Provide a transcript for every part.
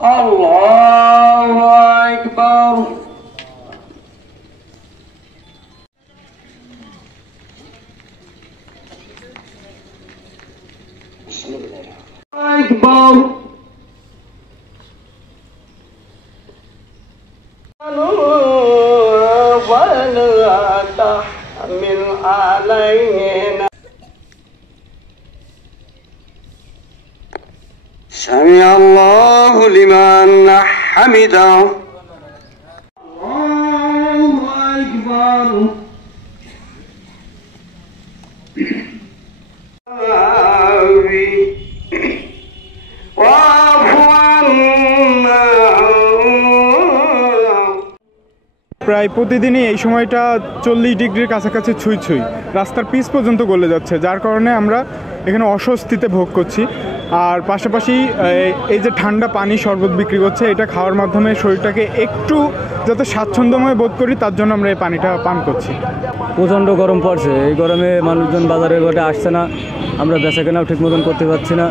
الله أكبر أكبر ولا تحمل علينا سمع الله لمن حمده الله أكبر প্রায় প্রতিদিনই এই সময়টা 40 ডিগ্রির কাছাকাছি ছুঁই রাস্তার পিচ পর্যন্ত গলে যাচ্ছে, যার কারণে আমরা এখানে অস্বস্তিতে ভোগ করছি। আর পাশাপাশি এই যে ঠান্ডা পানি শরবত বিক্রি করছে, এটা খাওয়ার মাধ্যমে শরীরটাকে একটু যাতে স্বাচ্ছন্দ্যময় বোধ করি, তার জন্য আমরা এই পানিটা পান করছি। প্রচণ্ড গরম পড়ছে, এই গরমে মানুষজন বাজারে ঘাটে আসছে না, আমরা বেচাকেনাও ঠিক মতন করতে পারছি না,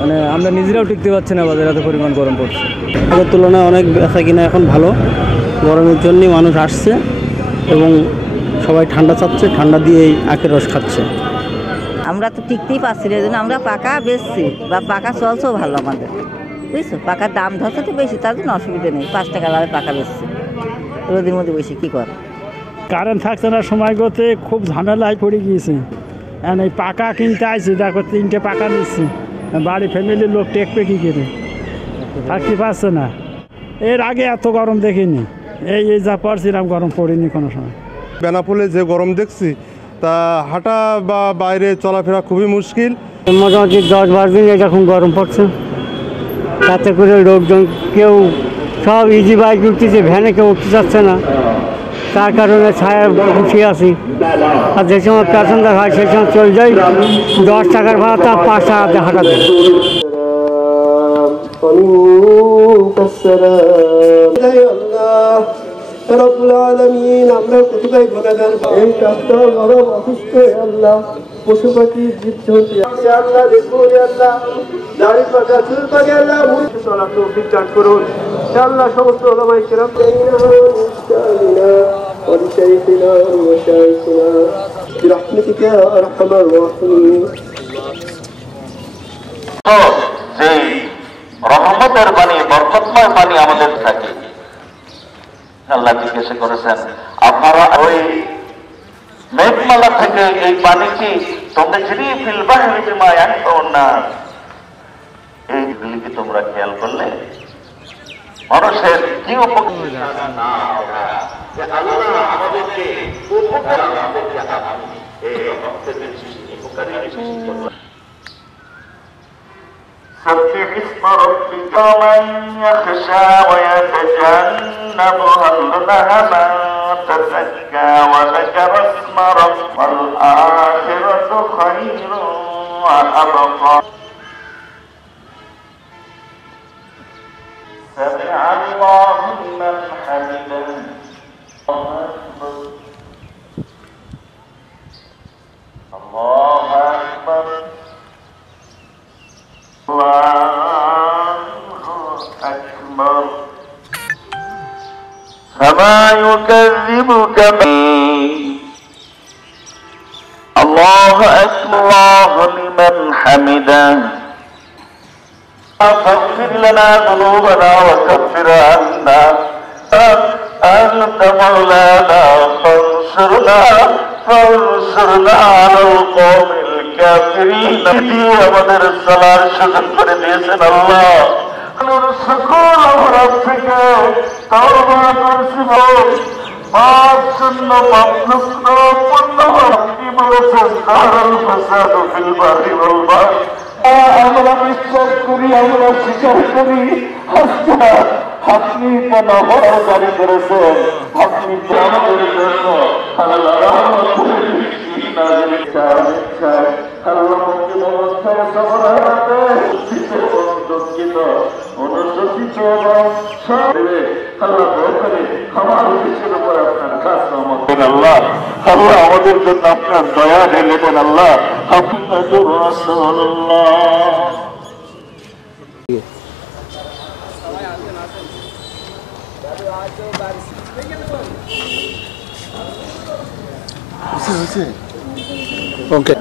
মানে আমরা নিজেরাও টিকতে পারছি না, বাজারে এত পরিমাণ গরম পড়ছে। আগের তুলনায় অনেক বেচাকেনা এখন ভালো, গরমের জন্যই মানুষ আসছে এবং সবাই ঠান্ডা চাচ্ছে, ঠান্ডা দিয়েই আখের রস খাচ্ছে। আমরা তো টিকতেই পারছি না, এই জন্য আমরা পাকা বেচছি বা পাকা চলছেও ভালো আমাদের, বুঝছো। পাকার দাম ধরছে তো বেশি, তার জন্য অসুবিধা নেই, 5 টাকা লাভে পাকা বেচছি, রোদের মধ্যে বেশি কী করে। কারেন্ট থাকছে না, সময় করতে খুব ঝামেলায় পড়ে গিয়েছে। এখন এই পাকা কিনতে আসছি, দেখো 3টে পাকা নিচ্ছি, বাড়ি ফ্যামিলির লোক টেকবে কী করে, থাকতে পারছে না। এর আগে এত গরম দেখিনি, এই যা পড়ছিলাম গরম পড়িনি কোনো সময়। বেনাপোলে যে গরম দেখছি, তা হাঁটা বা বাইরে চলাফেরা খুবই মুশকিল। মোটামুটি 10-12 দিন এরকম গরম পড়ছে, তাতে করে লোকজন কেউ সব ইজি বাইক উঠতেছে, ভ্যানে কেউ উঠতে চাচ্ছে না, তার কারণে ছায়া বসিয়ে আছি। আর যে সময় প্যাসেঞ্জার হয় সেই সময় চলে যাই, 10 টাকার ভাড়া তার 5 টাকাতে হাঁটাতে। রব্বুল আলামিন, আমরা কতিপয় গুনাহগার, এই কাজটা গরম অসুস্থ আল্লাহ, পশু পাখি জীবজন্তু আল্লাহ দেখুন, আল্লাহ দাড়ি পাকা চুল পাকে আল্লাহ মুখ চলা তৌফিক দান করুন আল্লাহ। সমস্ত ওলামায়ে কেরাম ولشيخنا ومشايخنا برحمتك يا ارحم الراحمين। যে রহমতের পানি, বরকতময় পানি আমাদের থাকে, আল্লাহ জিজ্ঞাসা করেছেন আপনারা ওই মেঘমালা থেকে এই পানি কি তোমরা যিনি ফিলবাহি বিমা ইয়ানফাউন্না, এইগুলি কি তোমরা খেয়াল করলে মানুষের কি উপকার না হবে, যে আল্লাহ আমাদেরকে উপকার, আমাদেরকে এই রহমতের উপকারী সৃষ্টি করলেন। سبح اسم ربك من يخشى ويتجنبها الأشقى تزكى وذكر اسم ربك والآخرة خير وأبقى سمع الله لمن حمده الله أكبر الله أكبر فما يكذبك به الله أكبر الله لمن حمده فاغفر لنا ذنوبنا وكفر عنا أنت مولانا فانصرنا على القوم الكافرين আমাদের সালার সুযোগ করে দিয়েছেন আল্লাহ। সকল অপরাধ থেকে তওবা করছি, পাপ শূন্য পাপমুক্ত পূর্ণ ভক্তি বলেছেন দারুল ফাসাদু ফিল বারি ওয়াল বাহর। আমরা বিশ্বাস করি, আমরা স্বীকার করি আপনি কেন জারি করেছেন, আপনি আমাদের জন্য আল্লাহ রহমতের বৃষ্টি নাযিল করেছেন। আল্লাহ মুক্তির অবস্থায় সবরাতে দুঃখিত অনুশোচিত এবং সবে আল্লাহ করে আমার বিশ্বের উপর আপনার খাস রহমত দেন আল্লাহ। আল্লাহ আমাদের জন্য আপনার দয়া ঢেলেন আল্লাহ। আপনাদের রাসূলুল্লাহ ওকে।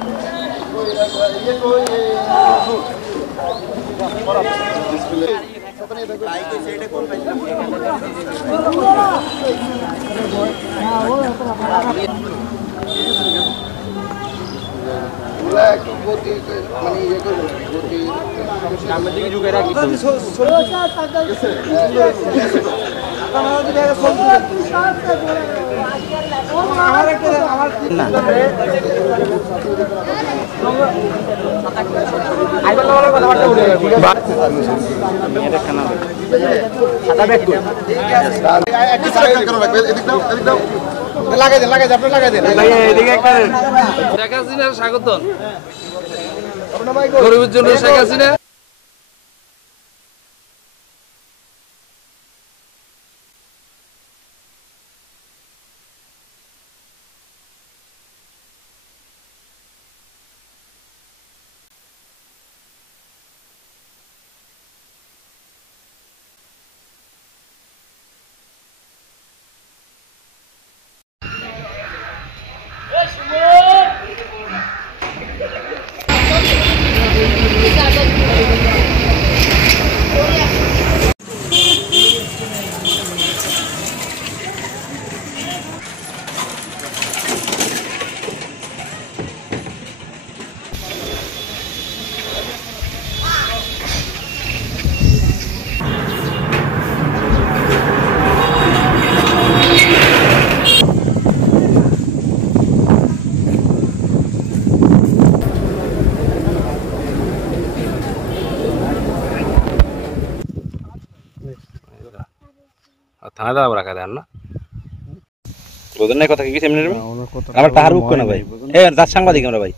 স্বাগতম গরিবের জন্য শেখ হাসিনা। থানা দাঁড়াবো রাখা দেন না বোঝেন না কথা কি এমনি আমার টাহার বুক না ভাই এ যার সাংবাদিক আমরা ভাই